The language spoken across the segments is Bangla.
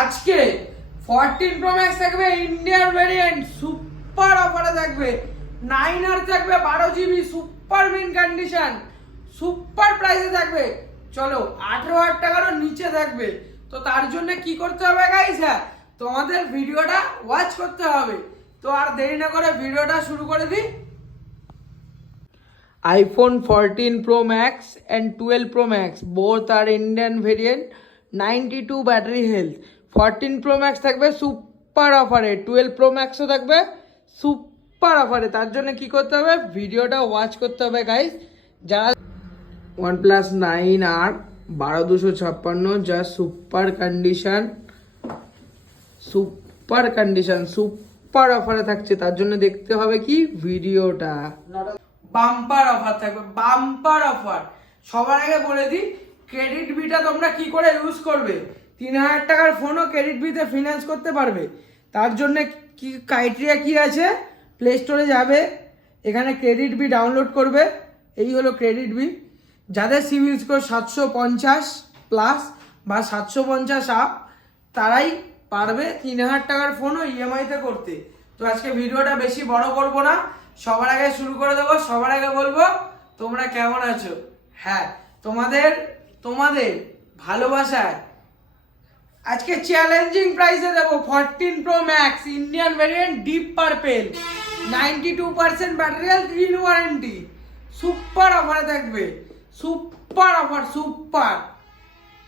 আজকে 14 প্রো ম্যাক্স থাকবে ইন্ডিয়ান ভেরিয়েন্ট, সুপার অফারে থাকবে। 9R থাকবে 12 GB, super mint condition, super প্রাইসে থাকবে। চলো 18,000 টাকারও নিচে থাকবে। তো তার জন্য কি করতে হবে গাইস? হ্যাঁ, তোমাদের ভিডিওটা ওয়াচ করতে হবে। তো আর দেরি না করে ভিডিওটা শুরু করে দিই। iPhone 14 Pro Max and 12 Pro Max both are Indian variant, 92 battery health. 14 Pro Max থাকবে সুপার অফারে, 12 Pro Maxও থাকবে সুপার অফারে। তার জন্য কি করতে হবে? ভিডিওটা ওয়াচ করতে হবে গাইস। যারা OnePlus 9R 12256 যা সুপার কন্ডিশন, সুপার অফারে থাকছে, তার জন্য দেখতে হবে কি ভিডিওটা। বাম্পার অফার থাকবে, বাম্পার অফার। সবার আগে বলে দিই, ক্রেডিট বিটা তোমরা কি করে ইউজ করবে। 3,000 টাকার ফোনও ক্রেডিট বিতে ফিনান্স করতে পারবে। তার জন্য কি ক্রাইটেরিয়া কি আছে? প্লে স্টোরে যাবে, এখানে ক্রেডিট বি ডাউনলোড করবে। এই হলো ক্রেডিট বি। যাদের সিভিল স্কোর 750 প্লাস বা 750 আপ, তারাই পারবে 3,000 টাকার ফোনও ইএমআইতে করতে। তো আজকে ভিডিওটা বেশি বড় করব না, সবার আগে শুরু করে দেবো। সবার আগে বলবো তোমরা কেমন আছো। হ্যাঁ, তোমাদের ভালোবাসায় আজকে চ্যালেঞ্জিং প্রাইসে দেবো 14 pro max Indian variant deep purple, 92% battery health, in warranty, super অফারে থাকবে। Super offer, super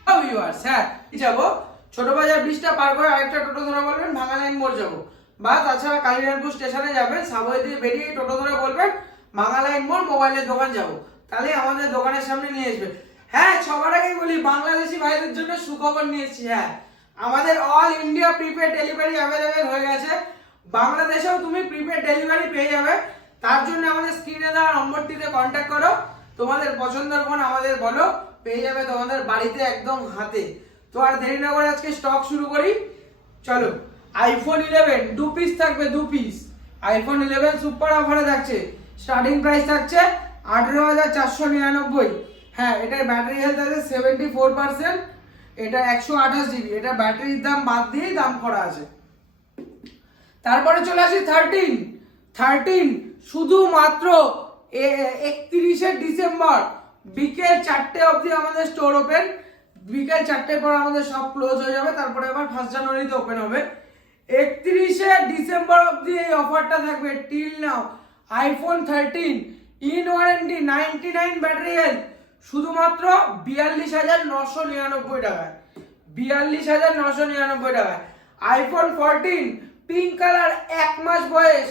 viewers. হ্যাঁ, যাবো ছোট বাজার ব্রিজটা পার করে আরেকটা টোটো ধরে বলবেন ভাঙা লাইন মোড় যাবো, বা তাছাড়া কালিনারপুর স্টেশনে যাবেন, সাবওয়ে দিয়ে বেরিয়ে টোটো ধরে বলবেন ভাঙা লাইন মোড় মোবাইলের দোকান যাবো, তাহলে আমাদের দোকানের সামনে নিয়ে আসবে। হ্যাঁ, সবার আগে বলি বাংলাদেশি ভাইদের জন্য সুখবর নিয়েছি। হ্যাঁ, আমাদের all India prepaid delivery available হয়ে গেছে। বাংলাদেশেও তুমি প্রিপেড ডেলিভারি পেয়ে যাবে। তার জন্য আমাদের স্ক্রিনে দেওয়া নম্বরটিতে কন্ট্যাক্ট করো, তোমাদের পছন্দের ফোন আমাদের বলো, পেয়ে যাবে তোমাদের বাড়িতে একদম হাতে। তো আর দেরি না করে আজকে স্টক শুরু করি। চলো, iPhone 11 2 পিস থাকবে, 2 পিস iPhone 11 সুপার অফারে থাকছে। স্টার্টিং প্রাইস থাকছে 18,499। হ্যাঁ, এটার ব্যাটারি হেলথ আছে 74%, এটা 128 GB। এটা ব্যাটারির দাম বাদ দিয়েই দাম করা আছে। তারপরে চলে আসি 13 শুধুমাত্র 31শে ডিসেম্বর বিকেল 4টে অবধি আমাদের স্টোর ওপেন। বিকেল 4টের পর আমাদের সব ক্লোজ হয়ে যাবে, তারপরে আবার 1 জানুয়ারিতে ওপেন হবে। 31শে ডিসেম্বর অবধি এই অফারটা থাকবে till now. iPhone 13 in warranty, 99 battery health, শুধুমাত্র 42,999 টাকায়। 42,999 টাকায়। iPhone 14 পিঙ্ক কালার 1 মাস বয়স,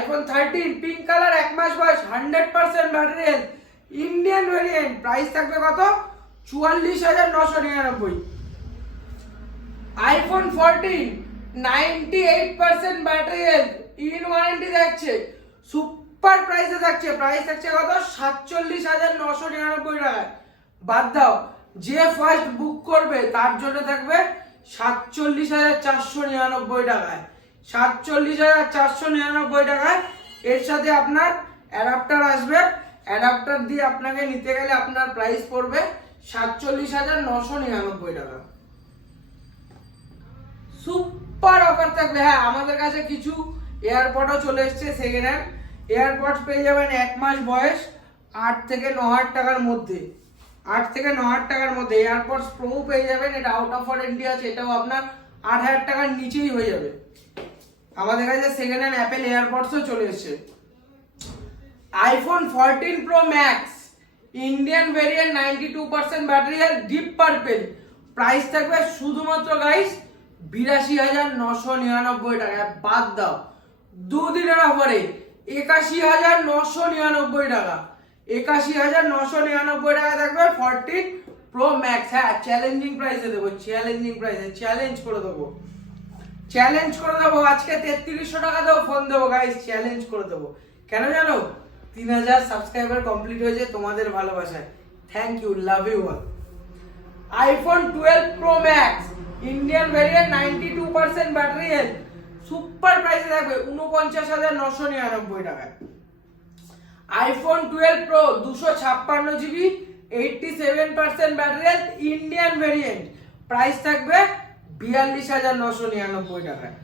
iPhone 13 পিঙ্ক কালার 1 মাস বয়স, 100% battery health, Indian variant, price থাকবে কত? 44,999। iPhone 14 98% battery health, in warranty থাকছে, সুপার প্রাইসে থাকছে। প্রাইস থাকছে কত? 47,999 টাকায়। বাদ দাও, যে ফার্স্ট বুক করবে তার জন্য থাকবে 47,499 টাকায়। 47,499 টাকায়। এর সাথে আপনার অ্যাডাপ্টার আসবে, অ্যাডাপ্টার দিয়ে আপনাকে নিতে গেলে আপনার প্রাইস পড়বে 47,999 টাকা। সুপার অফার থাকবে। হ্যাঁ, আমাদের কাছে কিছু এয়ারপডও চলে এসেছে সেকেন্ড হ্যান্ড। এয়ারপডস পেয়ে যাবেন 1 মাস বয়স, 8 থেকে 9,000 টাকার মধ্যে। 8 থেকে 9,000 টাকার মধ্যে এয়ারপডস প্রো পেয়ে যাবেন। এটা আউট অফ ওয়ারেন্টি আছে, এটাও আপনার 8,000 টাকার নিচেই হয়ে যাবে। আমাদের কাছে সেকেন্ড হ্যান্ড অ্যাপেল এয়ারপডসও চলে এসেছে। iPhone 14 Pro Max Indian variant, 92% battery health, deep purple, price থাকবে শুধুমাত্র গাইস 82,999 টাকা। বাদ দাও, দুদিনের অফারে 81,999 টাকা। 81,999 টাকা থাকবে 14 Pro Max। হ্যাঁ, চ্যালেঞ্জিং প্রাইসে দেবো, চ্যালেঞ্জিং প্রাইসে চ্যালেঞ্জ করে দেবো, চ্যালেঞ্জ করে দেবো। আজকে 3300 টাকা দেবো ফোন দেবো গাইস, চ্যালেঞ্জ করে দেবো। কেন জানো? 3,000 সাবস্ক্রাইবার কমপ্লিট হয়েছে তোমাদের ভালোবাসায়। Thank you, love you all. iPhone 12 Pro Max Indian variant, 92% battery health, super প্রাইসে থাকবে 49,999 টাকায়। iPhone 12 Pro 256 GB, 87% battery health, Indian variant, price থাকবে 42,999 টাকায়।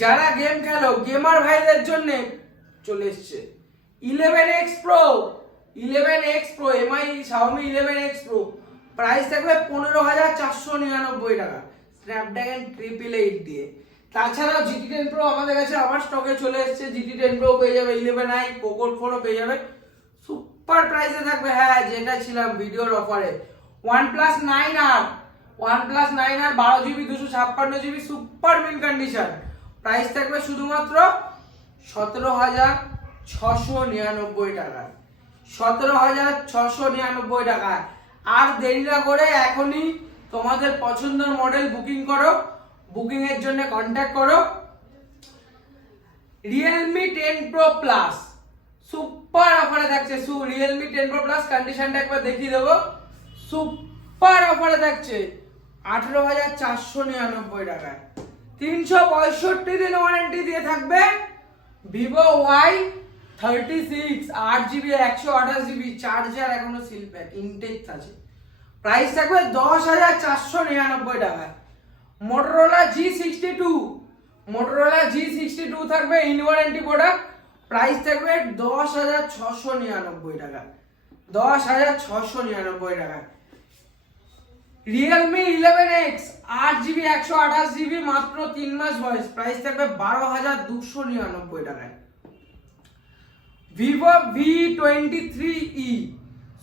যারা গেম খেলো গেমার ভাইদের জন্য চলে এসছে 11X Pro, 11X Pro MI Xiaomi 11X Pro, price থাকবে 15,499 টাকা স্ন্যাপড্রাগন 888 দিয়ে। তাছাড়াও GT10 Pro আমাদের কাছে আবার স্টকে চলে এসেছে, GT10 Pro পেয়ে যাবে, 11i পোকোর ফোনও পেয়ে যাবে সুপার প্রাইসে থাকবে। হ্যাঁ, যেটা ছিলাম ভিডিওর অফারে OnePlus 9R, OnePlus 9R 12GB 256GB super mint condition, price থাকবে শুধুমাত্র 17,699 টাকায়, 17,699 টাকায়। আর দেরি না করে এখনই তোমাদের পছন্দের মডেল বুকিং করো, বুকিং এর জন্য কন্ট্যাক্ট করো। Realme 10 Pro Plus সুপার অফারে থাকছে, Realme 10 Pro Plus কন্ডিশনটা একবার দেখিয়ে দেবো, সুপার অফারে থাকছে 18,499 টাকায়, 365 দিন ওয়ারেন্টি দিয়ে থাকবে। Vivo Y36 8GB 128GB charger, এখনো সিল প্যাক ইনটেক আছে, প্রাইস থাকবে 10,499 টাকায়। Motorola G62 থাকবে ইন ওয়ারেন্টি প্রোডাক্ট, প্রাইস থাকবে 10,699 টাকা, 10,699 টাকা। Realme 11X 8GB 128GB মাত্র 3 মাস বয়স, প্রাইস থাকবে 12,299 টাকায়। Vivo V23e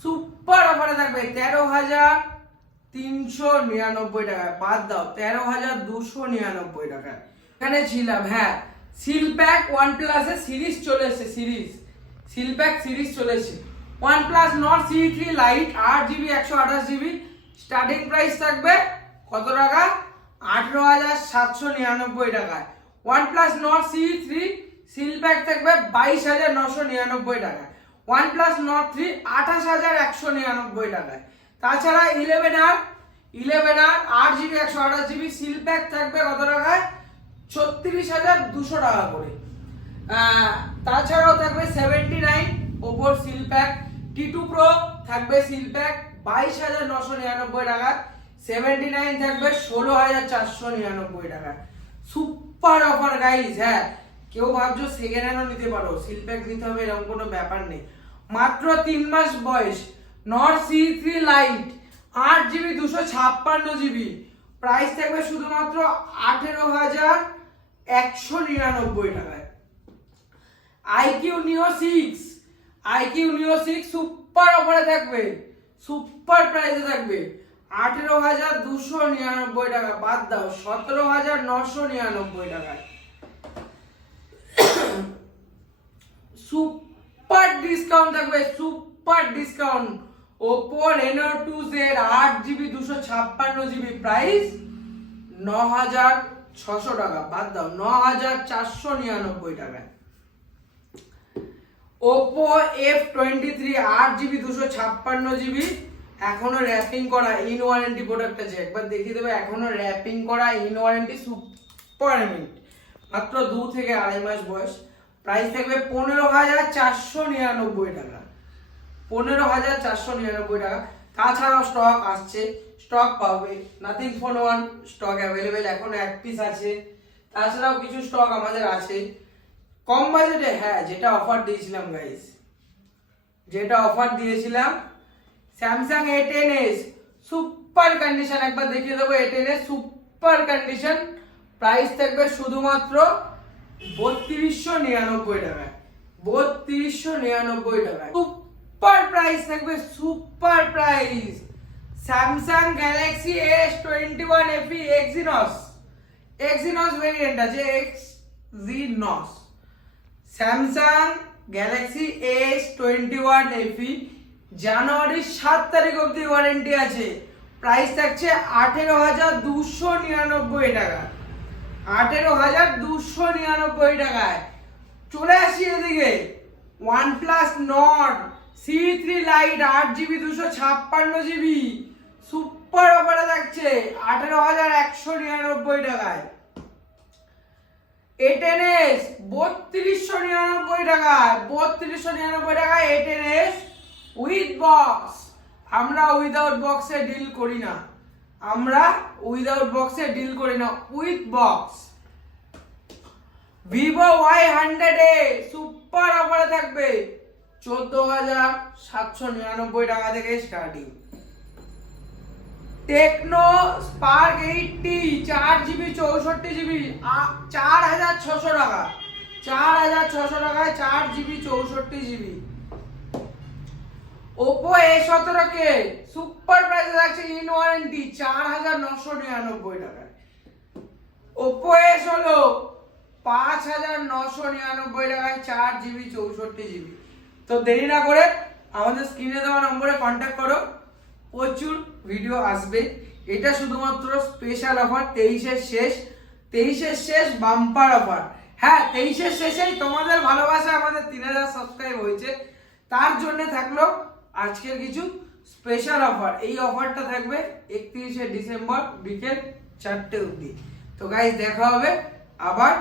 সুপার অফারে থাকবে 13,399 টাকায়, বাদ দাও 13,299 টাকায়। এখানে ছিলাম, হ্যাঁ সিলপ্যাক OnePlus এর সিরিজ চলে এসেছে, সিলপ্যাক সিরিজ চলে এসেছে। OnePlus Nord CE3 Lite 8GB 128GB starting price থাকবে কত টাকা? 18,799 টাকায়। OnePlus Nord CE3 সিলপ্যাক থাকবে 22,999 টাকায়। OnePlus Nord 3 28,199 টাকায়। তাছাড়া 11R 8GB 128GB সিলপ্যাক থাকবে কত টাকায়? 36,200 টাকা করে। তাছাড়াও থাকবে 79 ওপোর সিলপ্যাক, T2 Pro থাকবে সিলপ্যাক 22,999 টাকা, 79 থাকবে 16,499 টাকা। Super offer guys. হ্যাঁ, কেউ ভাবছো সেকেন্ড হ্যান্ডও নিতে পারো, সিলপ্যাক নিতে হবে এরকম কোনো ব্যাপার নেই। মাত্র 3 মাস বয়স Nord CE3 Lite 8GB 256GB price থাকবে শুধুমাত্র 18,199 টাকায়। IQ Neo 6 সুপার অফারে থাকবে, সুপার প্রাইসে থাকবে 18,299 টাকা, বাদ দাও 17,999 টাকায়। সুপার ডিসকাউন্ট থাকবে, super discount. Oppo Reno 2Z 8GB 256GB price 9,600 টাকা, বাদ দাও 9,499 টাকায়। Oppo F23 8GB 256GB এখনো র‍্যাপিং করা ইন ওয়ারেন্টি প্রোডাক্ট আছে, একবার দেখিয়ে দেবে। এখনো র‍্যাপিং করা ইন ওয়ারেন্টি সুপার মিন্ট, মাত্র 2 থেকে 2.5 মাস বয়স, প্রাইস থাকবে 15,499 টাকা, 15,499 টাকা। তাছাড়াও স্টক আসছে, স্টক পাবে। নাথিং ফোন 1 স্টক অ্যাভেলেবেল, এখন 1 পিস আছে। তাছাড়াও কিছু স্টক আমাদের আছে কম বাজেটে। হ্যাঁ, যেটা অফার দিয়েছিলাম গাইস, যেটা অফার দিয়েছিলাম, Samsung A10s সুপার কন্ডিশন, একবার দেখিয়ে দেবো। A10s সুপার কন্ডিশন, প্রাইস থাকবে শুধুমাত্র 3299 টাকা, 3299 টাকা। সুপার প্রাইস থাকবে, super price. Samsung Galaxy S21 FE Exynos variant আছে, Exynos Samsung Galaxy S21 FE জানুয়ারির 7 তারিখ অবধি ওয়ারেন্টি আছে, প্রাইস থাকছে 18,299 টাকা, 18,299 টাকায়। চলে আসি এদিকে OnePlus Nord CE3 Lite 8GB 256GB super অফারে থাকছে 18,199 টাকায়। A10s 3299 টাকায়, 3299 টাকায় A10s উইথ বক্স। আমরা উইদাউট বক্সে ডিল করি না, আমরা উইদাউট বক্সে ডিল করি না, with box. Vivo Y100 super অফারে থাকবে 14,799 টাকা থেকে starting. Tecno Spark 80 4GB 64GB 4,600 টাকা, 4,600 টাকায় 4GB 64GB। Oppo A17 super প্রাইসে থাকছে ইন ওয়ারেন্টি 4,999 টাকায়। ওপো A16 5,999 টাকায় 4GB 64GB। তো দেরি না করে আমাদের স্ক্রিনে দেওয়া নম্বরে কন্ট্যাক্ট করো, প্রচুর ভিডিও আসবে। এটা শুধুমাত্র স্পেশাল অফার, 23-এর শেষ বাম্পার অফার। হ্যাঁ, 23-এর শেষেই তোমাদের ভালোবাসা আমাদের 3,000 সাবস্ক্রাইব হয়েছে, তার জন্য থাকলো আজকের কিছু স্পেশাল অফার। এই অফারটা থাকবে 31শে ডিসেম্বর বিকেল 4টে অবধি। তো গাইস দেখা হবে আবার